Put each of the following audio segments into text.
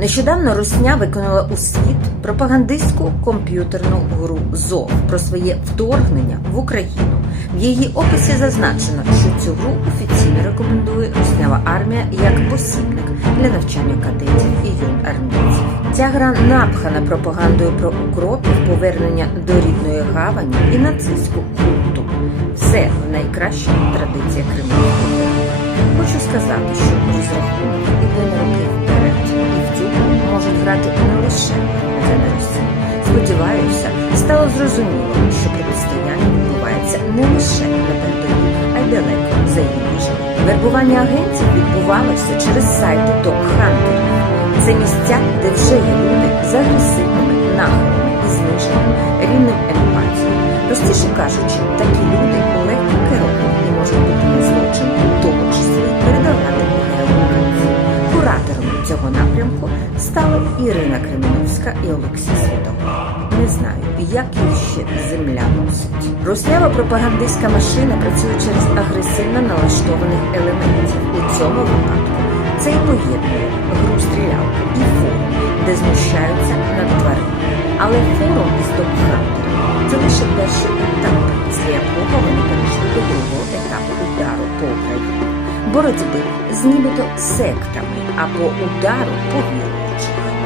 Нещодавно Русня виконала у світ пропагандистську комп'ютерну гру ЗОВ про своє вторгнення в Україну. В її описі зазначено, що цю гру офіційно рекомендує Руснява армія як посібник для навчання кадетів і юн армійців. Ця гра напхана пропагандою про укропів, повернення до рідної гавані і нацистську культу. Все в найкращих традиціях кримінального. Хочу сказати, що розрахунок іде на стало зрозуміло, що протистояння відбувається не лише на передовій, а й далеко за її межами. Вербування агентів відбувалося через сайти топ-хантерів. Це місця, де вже є люди з агресивними нахилами і зниженим рівнем емпатії. Простіше кажучи, такі люди легко керовані і можуть бути на злочин, у тому числі передавати геолокації. Кураторами цього напрямку стали Ірина Креміновська і Олексій Святогор. Не знаю, як їх ще земля носить. Руслява пропагандистська машина працює через агресивно налаштованих елементів. У цьому випадку це і поєднує гру стрілялки і форум, де знущаються над тваринами. Але форум із топ-хантером це лише перший етап, після якого вони перейшли до другого етапу удару по Україні. Боротьби з нібито сектами або удару по віруючих.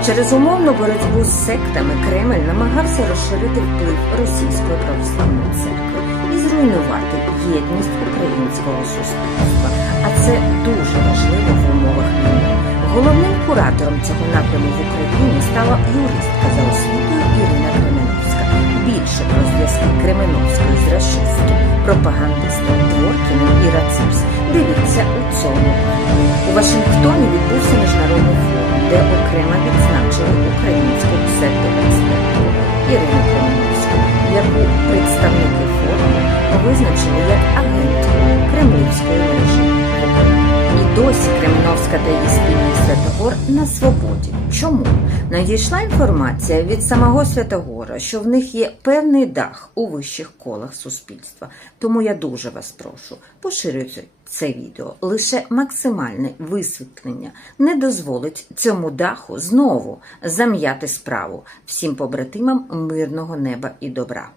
Через умовну боротьбу з сектами Кремль намагався розширити вплив російської православної церкви і зруйнувати єдність українського суспільства. А це дуже важливо в умовах війни. Головним куратором цього напряму в Україні стала юристка за освітою Ірина Кременовська. Більше про зв'язки Кременовської з рашистським пропагандистом Дворкіним і Раципс дивіться у цьому. У Вашингтоні відбувся міжнародний де окремо відзначили українську псевдоекспертку Ірину Кременовську, яку представники форуму визначили як агентку кремлівської мережі. І досі Кремновська та її спільний Святогор на свободі. Чому? Надійшла інформація від самого Святогора, що в них є певний дах у вищих колах суспільства. Тому я дуже вас прошу, поширюйте це відео. Лише максимальне висвітлення не дозволить цьому даху знову зам'яти справу всім побратимам мирного неба і добра.